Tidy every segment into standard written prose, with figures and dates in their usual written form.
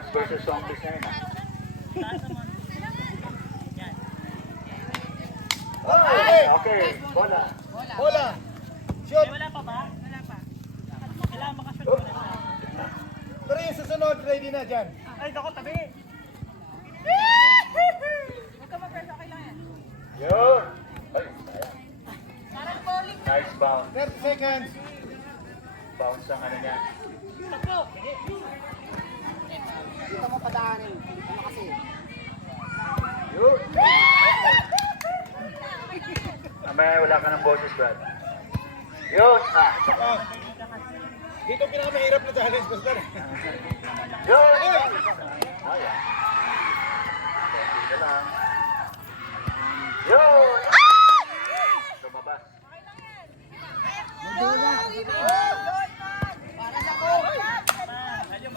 Plants versus Zombies na yun, ha? Okay, bola. Bola. Shoot. Wala pa ba? Wala pa. Kailangan makashoot Oh. muna siya. Pero yung susunod, ready na dyan. Ay, dako, tabi. Huwag ka mag-press, okay lang yan. Yun. Ay, sayang. Parang bowling. Nice bounce. 30 seconds. Bounce ang ano niya. Takbo. Dito mo padaanin. Ano kasi? Yun. Mamaya wala ka ng boses, Brad. Yun. Ah. Oh. Dito pinakamahirap na challenge, Pastor. Yun. Ayan. Konti na lang. Yun. Lumabas.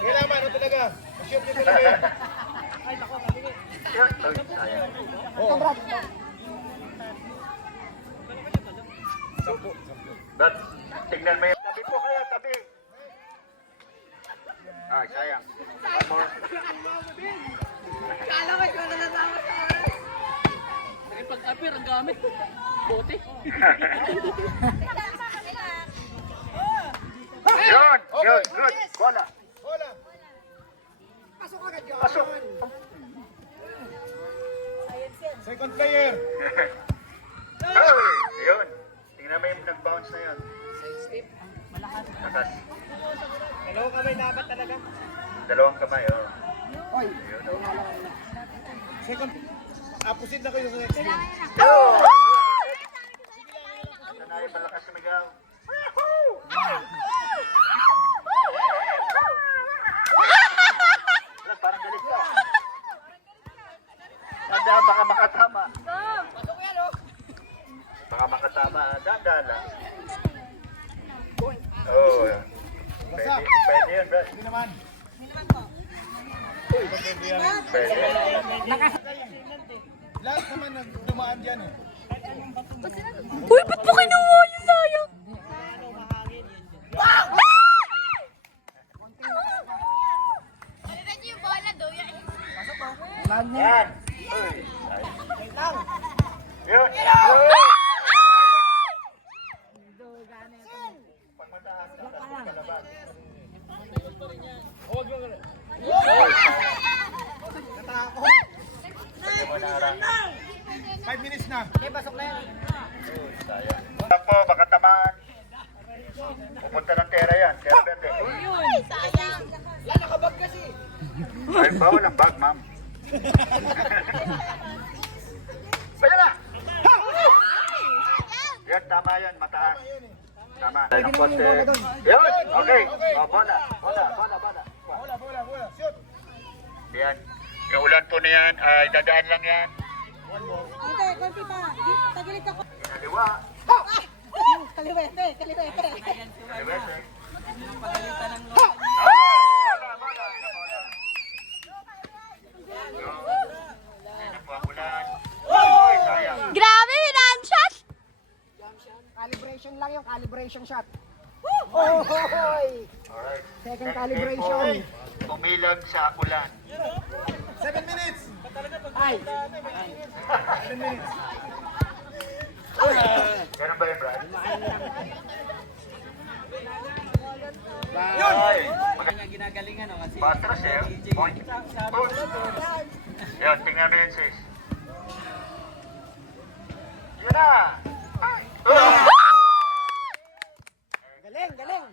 Kailangan ano talaga. Shoot nyo talaga yan. Ay, dako, tabi. Yun. Ay, sayang. Oo. Brad, tignan mo yun. Tabi po kaya, tabi. Ay, sayang. One more. Kala ko ikaw na nasama sa oras. Sige, pag-apir, ang gamit. Bote. Yun. Yun. Good. Bola. Bola. Pasok agad yun. Pasok. Second player. Hey! Yun. Tingnan mo yung nag-bounce na yun. Malakas. Lakas. Dalawang kamay dapat talaga. Dalawang kamay, oh. Oy. Yun, oh. Second. Proceed na kayo sa next game. Yun! Sanay malakas sumigaw. Wala, parang galit ka. Tanda, baka makatama. Pasok yan oh. Baka makatama. Dahan-dahan lang. Oh, yan. Pwede yun, Brad. Hindi naman. Pwede yan. Lahat naman nagdumaan dyan eh. Uy, ba't mo kinuha yun, sayang? Yan. Uy. Yun. Pag mataas ka, palabas. Huwag yung... Pwede mo na harang. 5 minutes na. Okay, pasok na yan. Sayang. Po, baka tamaan. Pupunta ng tera yan. Tera verde. Yan, nakabag kasi. Ay, bawal ang bag, ma'am. Pwede na! Yan, tama yan. Mataas. Tama. Ng konti. Yun! Okay. O, bola. Bola. Bola, bola, bola. Shoot. Yan. Yung ulan po na yan, ay dadaan lang yan. Ante, konti pa. Tagilid ako. Kinaliwa. Kaliwete. Kaliwete. Pagalitan ng Bola. Yan po ang ulan. Uy, sayang. Grabe, Hinanshot! Calibration lang yung calibration shot. Hoy! Alright. Second Next calibration. game po, Pumilag sa ulan. 7 minutes. Ay! 7 minutes. Ganun ba yun, Brad? Yun! Ay, kanya ginagalingan no kasi. patras eh. Point. Push. Yan, tingnan mo yun, sis. Yan na! Ay! Oh! Galing, galing!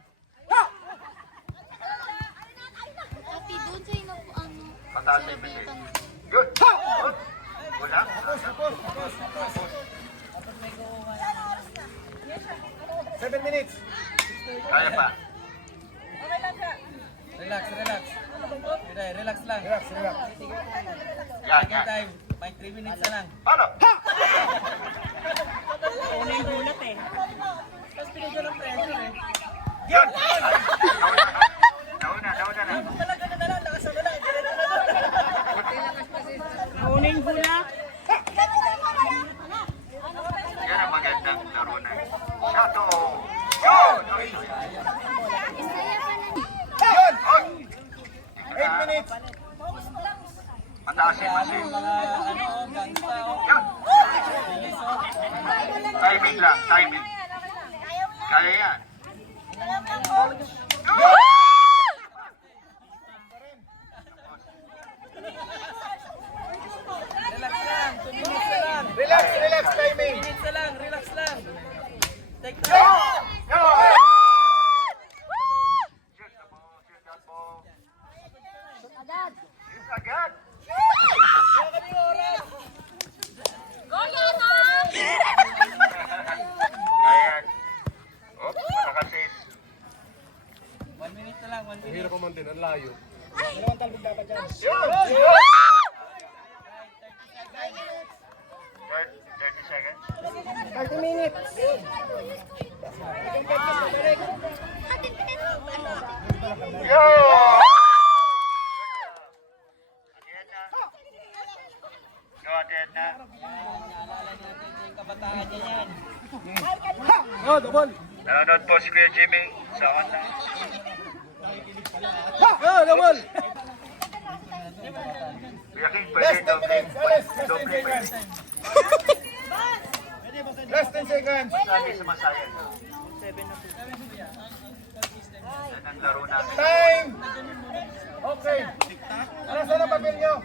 Ate, doon sa ino po ano. Mataas na yung bilis. Yun! Yun! Wala. Tapos. 7 minutes. Kaya pa. Relax. Relax lang. Relax, relax. Yan, yan. Time, may 3 minutes na lang. Ano? Una yung gulat eh. Tapos pinigyan ng pressure eh. Yun! Nauna na. Talaga na lang, lakas na lang. Una yung gulat. Yan ang magandang laro na yun. Shato! Yun! Ay! Yun! 8 minutes. Mataasin, masin. Yan. Timing lang, timing. Kaya yan. Relax, relax, timing. Minutes na lang, relax lang. Take Yo! time. Yo! Shoot na po, shoot na po. Agad. Shoot agad. Ayan. Oh, nakakasis. 1 minute na lang, 1 minute. Hirap naman din, ang layo. Yun! 30 seconds. 30 minutes. Yo! Go, atin na. Naalala natin yung kabataan niya yan. Oh, double. Nanonood po si Kuya Jimmy sa online. Oh, double. Kuya King, Less pwede 10 minutes. Less 10 doble pwede. seconds. Less 10 seconds. Sabi sa masayan. Yan ang laro namin. Time. Okay. Nasaan ang papel nyo?